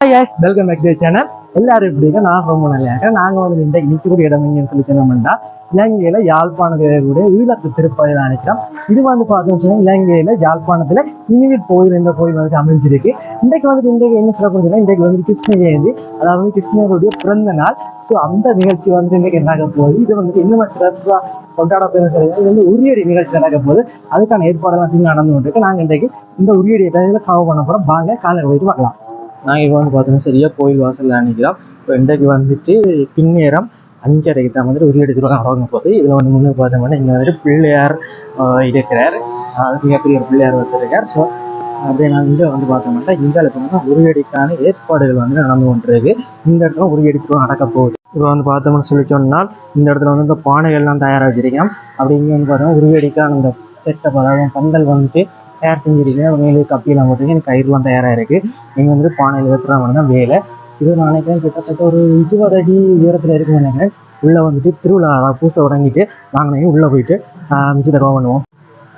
Yes, welcome back to the channel. எல்லாரும் எப்படிங்க நான் ரொம்ப நல்லா இருக்கேன். நாங்கள் வந்து இன்றைக்கு நிற்கக்கூடிய இடம் எங்கன்னு சொல்லி சொன்னோம்னா இலங்கையில யாழ்ப்பாணத்தினுடைய ஈழத்து திருப்பதி தான் நினைக்கிறோம். இது வந்து பார்த்தோம்னா இலங்கையில யாழ்ப்பாணத்துல இனிமேல் கோயில் இந்த கோயில் வந்து அமைஞ்சிருக்கு. இன்றைக்கு என்ன சிறப்பு, இன்றைக்கு வந்து கிருஷ்ண ஜெயந்தி, அதாவது கிருஷ்ணருடைய பிறந்த நாள். ஸோ அந்த நிகழ்ச்சி வந்து இன்றைக்கு நடக்க போகுது. இது வந்து இன்னும் சிறப்பாக கொண்டாடப்படும் இது வந்து உரியடி நிகழ்ச்சி நடக்க போகுது. அதுக்கான ஏற்பாடெல்லாம் செஞ்சு நடந்து கொண்டிருக்கு. நாங்கள் இன்றைக்கு இந்த உரியடியை கையில் கவர் பண்ண போகிறோம். வாங்க காலையில் போயிட்டு பார்க்கலாம். நாங்கள் இப்போ வந்து பார்த்தோம்னா சரியாக கோயில் வாசலில் நினைக்கிறோம். இப்போ இன்றைக்கு வந்துட்டு பின்னேரம் 5:30 தான் வந்துட்டு உரியடி திருவிழா தொடங்க போகுது. இதில் வந்து முன்னே பார்த்தோம்னா இங்கே வந்துட்டு பிள்ளையார் இருக்கிறார். அது மிகப்பெரிய பிள்ளையார் வச்சிருக்கார். ஸோ அப்படியே நாங்கள் இங்கே வந்து பார்த்தோம்னா இந்த இடத்துல உரியடிக்கான ஏற்பாடுகள் வந்து நடந்து கொண்டிருக்கு. இந்த இடத்துல உரியடி திருவிழா நடக்க போகுது. இப்போ வந்து பார்த்தோம்னு சொல்லி சொன்னால் இந்த இடத்துல வந்து இந்த பானைகள்லாம் தயாராக வச்சிருக்கோம். அப்படி இங்கே வந்து பார்த்தோம்னா உரியடிக்கான அந்த செட்டப், அதாவது பந்தல் வந்துட்டு தயார் செஞ்சிருக்கேன். மேலே கப்பியெல்லாம் போட்டிருக்கேன். கயிறுலாம் தயாராக இருக்குது. நீங்கள் வந்துட்டு பானையில் ஏற்றுறாங்க தான் வேலை. இது நான் நினைக்கிறேன் கிட்டத்தட்ட ஒரு 20 அடி உயரத்தில் இருக்குன்னு நினைக்கிறேன். உள்ளே வந்துட்டு திருவிழா பூசை தொடங்கிட்டு நாங்கள் உள்ளே போயிட்டு மிச்சத்தை பண்ணுவோம்.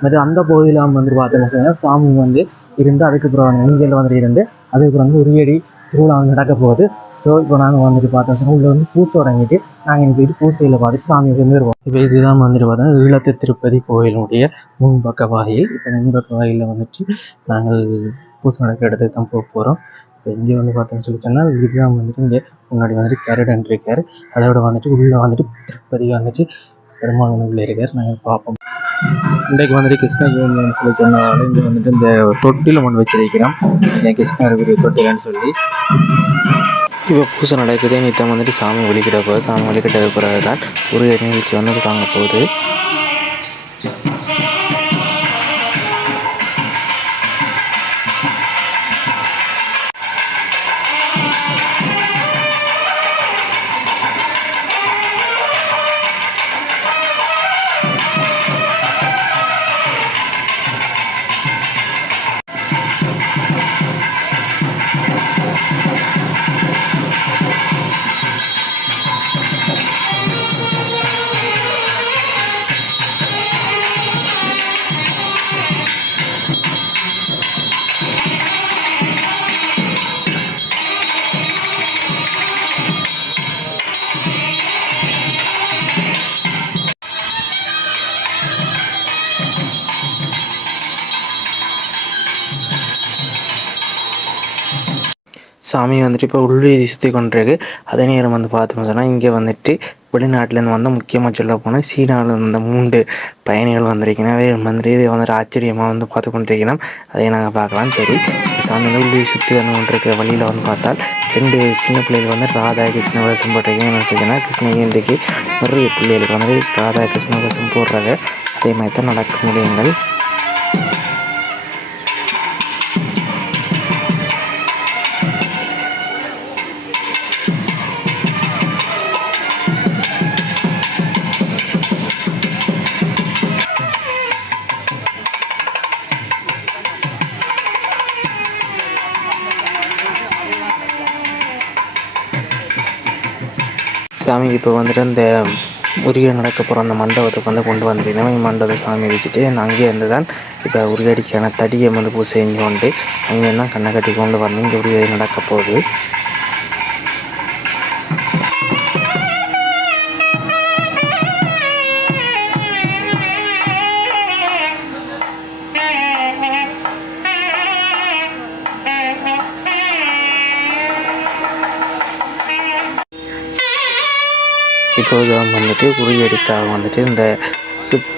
அது அந்த பகுதியில் வந்துட்டு பார்த்தோம்னா சாமி வந்து இருந்து அதுக்கப்புறம் இங்கே வந்துட்டு இருந்து அதுக்கப்புறம் வந்து உரியடி திருவிழா வந்து நடக்க போகுது. ஸோ இப்போ நாங்கள் வந்துட்டு பார்த்தோம்னா உள்ளே வந்து பூசை தொடங்கிட்டு நாங்கள் இங்கே போயிட்டு பூசையில் பார்த்துட்டு சாமியை வந்துடுவோம். இப்போ இதுதான் வந்துட்டு பார்த்தோன்னா ஈழத்து திருப்பதி கோயிலுடைய முன்பக்க வாயில். இப்போ முன்பக்க வாயிலில் வந்துட்டு நாங்கள் பூசை நடக்கிற இடத்துக்கு தான் போக போகிறோம். இப்போ இங்கே வந்து பார்த்தோம்னு சொல்லி சொன்னால் இதுதான் வந்துட்டு இங்கே முன்னாடி வந்துட்டு கருடன் இருக்கார். அதோட வந்துட்டு உள்ளே வந்துட்டு திருப்பதி வந்துட்டு பெருமாள் உள்ளே இருக்கார். நாங்கள் பார்ப்போம். இன்றைக்கு வந்துட்டு கிருஷ்ண ஜெயந்தின்னு சொல்லி சொன்னாலும் இங்கே வந்துட்டு இந்த தொட்டில் ஒன்று வச்சிருக்கிறோம். கிருஷ்ணருக்குரிய தொட்டில்னு சொல்லி இப்போ பூசை நடக்குது. நித்தம் வந்துட்டு சாமி ஒலிக்கிட்ட போகுது. சாமி ஒலிக்கிட்டது பிறகு தான் ஒரு நிகழ்ச்சி வந்து தாங்க போகுது. சாமி வந்துட்டு இப்போ உள்ளுதி சுற்றி கொண்டிருக்கு. அதே நேரம் வந்து பார்த்தோம்னு சொன்னால் இங்கே வந்துட்டு வெளிநாட்டிலேருந்து வந்து முக்கியமாக சொல்ல போனால் சீனாவில் வந்து 3 பயணிகள் வந்திருக்கணும். வந்துட்டு இது வந்துட்டு ஆச்சரியமாக வந்து பார்த்து கொண்டிருக்கணும். அதை நாங்கள் பார்க்கலாம். சரி, சாமி வந்து உள்ளுதி சுற்றி வந்து கொண்டிருக்கிற வழியில் வந்து பார்த்தால் 2 சின்ன பிள்ளைகள் வந்து ராதா கிருஷ்ண வேஷம் போட்டிருக்கீங்க. என்ன செய்யணும், கிருஷ்ண ஜெயந்திக்கு நிறைய பிள்ளைகளுக்கு வந்துட்டு ராதா கிருஷ்ண வேஷம் போடுறாங்க. அதே மாதிரி தான் நடக்க முடியுங்கள். சாமி இப்போ வந்துட்டு அந்த உரிய நடக்க போகிற அந்த மண்டபத்துக்கு வந்து கொண்டு வந்துருக்கணும். மண்டபத்தை சாமி வச்சுட்டு அங்கே இருந்து தான் இப்போ உரியடிக்கான தடியை வந்து பூ செஞ்சு கொண்டு அங்கே தான் கண்ணை கட்டி கொண்டு வந்து இங்கே உரியடி நடக்க போகுது. இப்போது வந்துட்டு உரியடிக்காக வந்துட்டு இந்த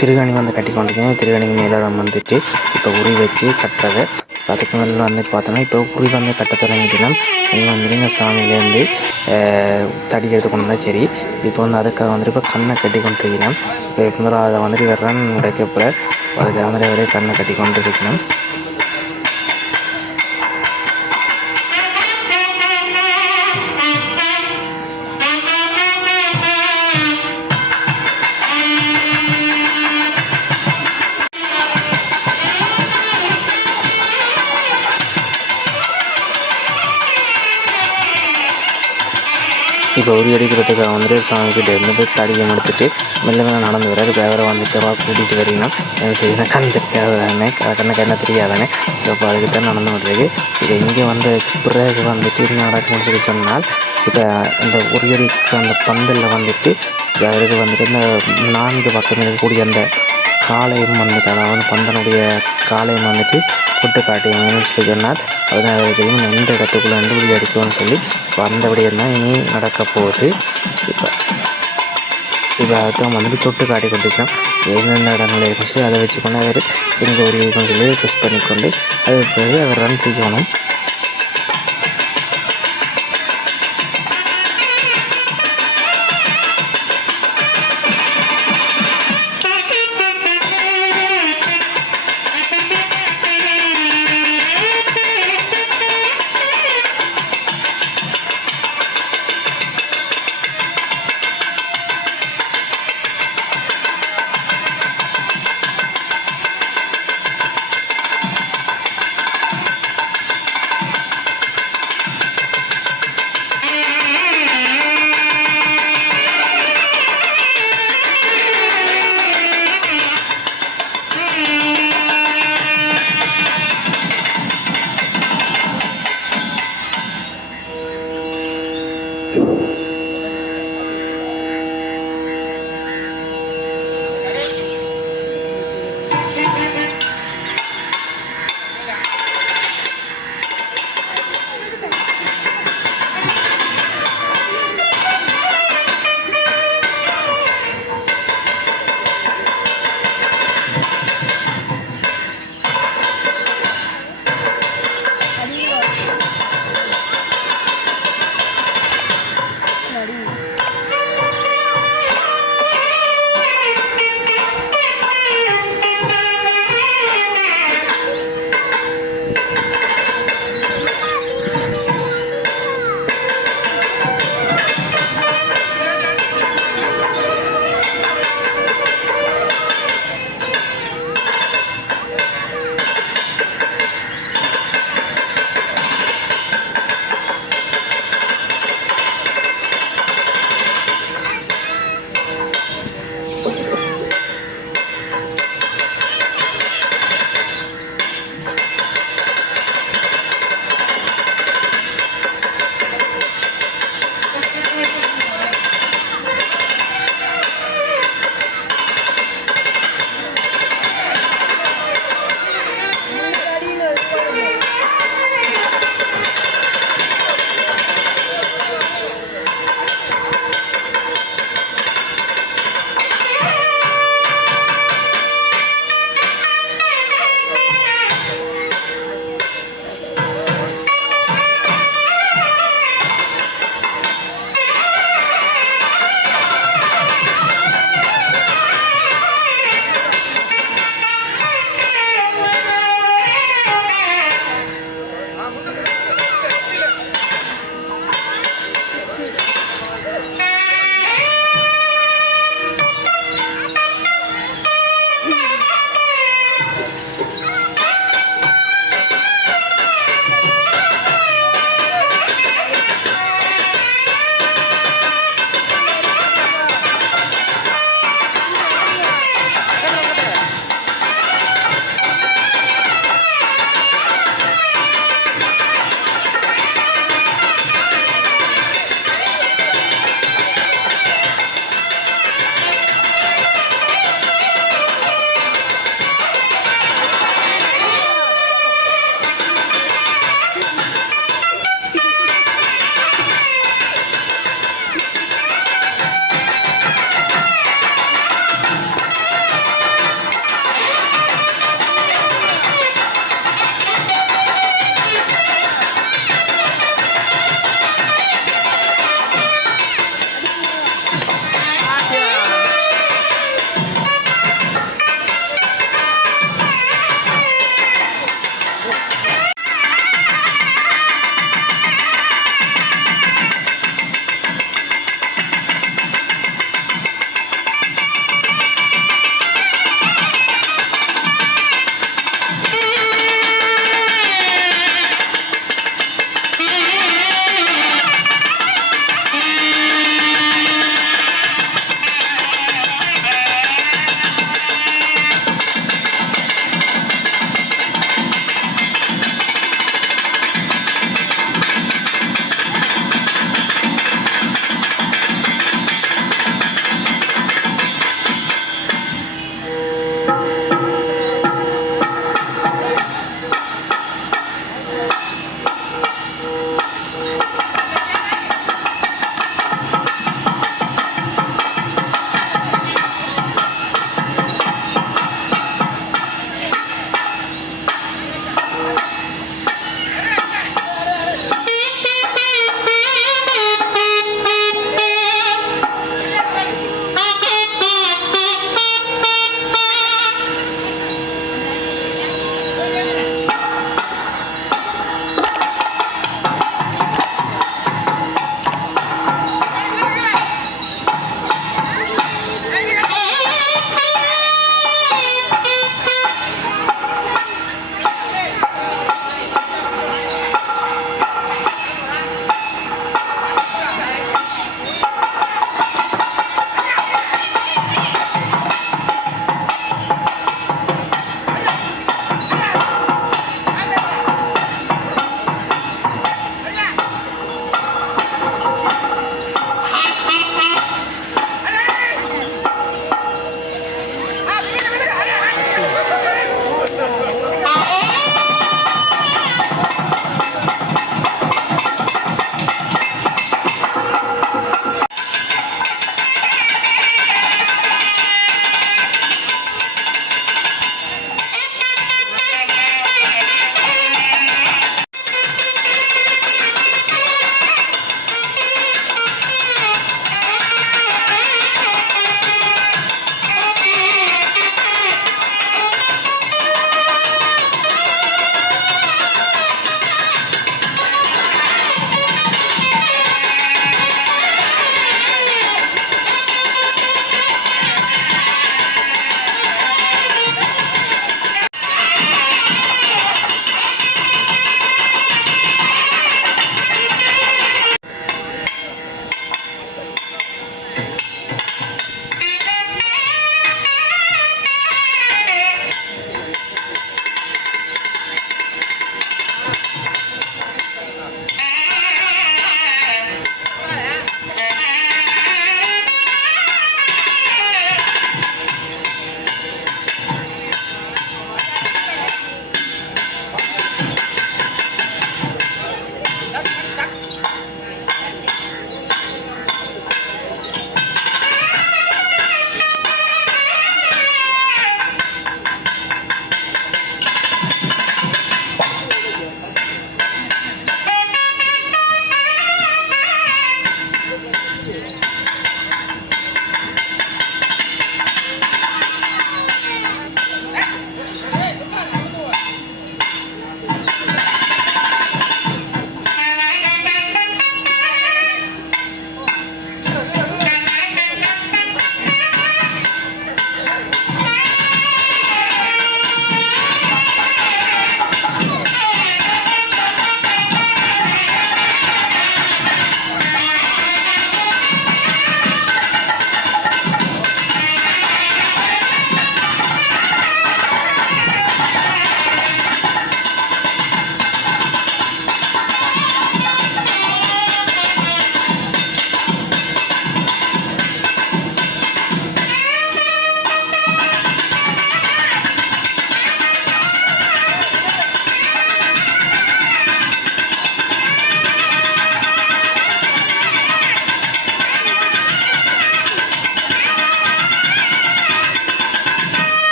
திருகணி வந்து கட்டி கொண்டிருக்கேன். திருகணிக்கு மேலே வந்துட்டு இப்போ உரி வச்சு கட்டுறது. அதுக்கு மேலே வந்துட்டு பார்த்தோன்னா இப்போ உரி வந்து கட்ட தொடங்கிட்டோம். இங்கே வந்துட்டு இந்த சாமியிலேருந்து தடி எடுத்து கொண்டு வந்தால் சரி. இப்போ வந்து அதுக்காக வந்துட்டு இப்போ கண்ணை கட்டி கொண்டிருக்கணும். இப்போ முதல்ல அதை வந்துட்டு வெறான் உடைக்க போகிற அதுக்காக வந்துட்டு அவரே கண்ணை கட்டி கொண்டு இருக்கணும். இப்போ உரி அடிக்கிறதுக்காக வந்துட்டு சாமிக்கிட்ட இருந்துட்டு தடியம் எடுத்துட்டு மெல்ல மெல்ல நடந்து வர்றாரு. இப்போ அவரை வந்துட்டு அவா கூட்டிகிட்டு வரீங்கன்னா என்ன செய்யணும், கண் தெரியாது தானே, கண்ணுக்கு என்ன தெரியாதானே. ஸோ அப்போ அதுக்கு தான் நடந்து விட்ருக்கு. இப்போ இங்கே வந்த பிறகு வந்துட்டு என்ன நடக்கும்னு சொல்லி சொன்னால், இப்போ இந்த உரி அடிக்கிற அந்த பந்தலில் வந்துட்டு அவருக்கு வந்துட்டு இந்த 4 பக்கம் இருக்கக்கூடிய அந்த காளையும் வந்துட்டு, அதாவது பந்தனுடைய காளையும் வந்துட்டு புட்டு காட்டியம்னு சொல்லி சொன்னால் அதுதான் அவருக்கு தெரியும் எந்த இடத்துக்குள்ளே உரி அடிக்கும்னு சொல்லி. இப்போ அந்த விடயம் தான் இனி நடக்க போகுது. இப்போ இப்போ அதுதான் வந்துட்டு தொட்டு காட்டி கொண்டிருக்கிறோம். எந்தெந்த இடங்கள் இருக்குன்னு சொல்லி அதை வச்சுக்கொண்டு அவர் எங்கே உரி இருக்குன்னு சொல்லி டெஸ்ட் பண்ணிக்கொண்டு அதுக்கு பிறகு அவர் ரன் செய்யணும்.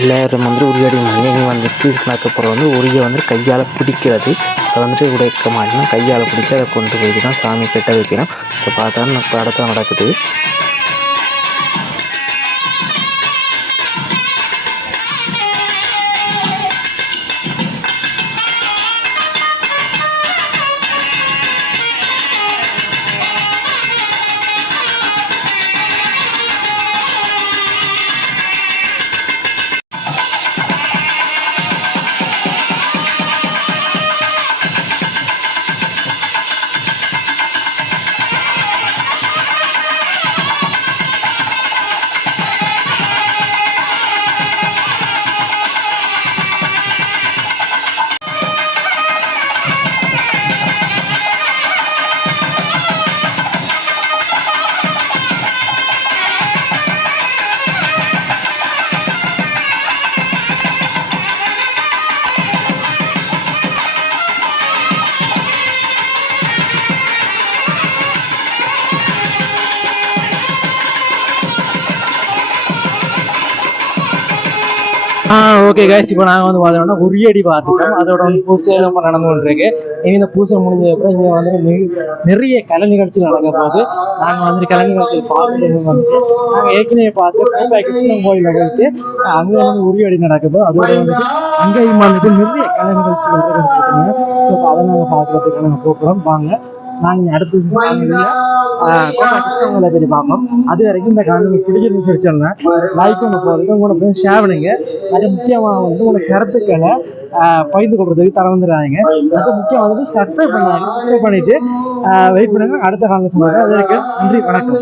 எல்லாரும் வந்து உரியடி மணி வந்துட்டு நடக்க போகிறது வந்து உரிய வந்து கையால் பிடிக்கிறது. அதை வந்துட்டு உடைக்க மாட்டேன்னா கையால் பிடிச்சி அதை கொண்டு போயிட்டு தான் சாமி கிட்ட வைக்கிறோம். ஸோ பார்த்தா இப்போ அடுத்த நடக்குது. ஓகே கைஸ், இப்போ நாங்கள் வந்து பார்த்தோம்னா உரியடி பார்த்துட்டோம். அதோட வந்து பூசை நம்ம நடந்து கொண்டிருக்கு. இனி இந்த பூசை முடிஞ்சதுக்கப்புறம் இங்கே வந்து நிறைய கலை நிகழ்ச்சி நடக்க போகுது. நாங்கள் வந்து கலை நிகழ்ச்சியை பார்த்துட்டு வந்து நாங்கள் ஏற்கனவே பார்த்து கிருஷ்ணன் கோயிலில் போயிட்டு அங்கே வந்து உரியடி நடக்க போகுது. அதோட வந்துட்டு அங்கேயும் வந்துட்டு நிறைய கலை நிகழ்ச்சிகள் நடந்துருக்குங்க. ஸோ அதை நாங்கள் பார்க்குறதுக்கு நாங்கள் போக்குறோம். வாங்க நாங்கள் அடுத்து கிருஷ்ணங்களை பற்றி பார்ப்போம். அது வரைக்கும் இந்த காணொலி பிடிச்சிருந்து வச்சோம்னா லைக் ஒன்று போகிறதுக்கு உங்களோட ஷேர் பண்ணுங்க. அது முக்கியமாக வந்து உங்களோட கருத்துக்களை பகிர்ந்து கொள்றதுக்கு தர வந்துடுறாங்க. அது முக்கியம் வந்து சப்ஸ்கிரைப் பண்ணிட்டு வெயிட் பண்ணுங்க. அடுத்த காணொலி சொல்லுவாங்க. அதற்கு நன்றி, வணக்கம்.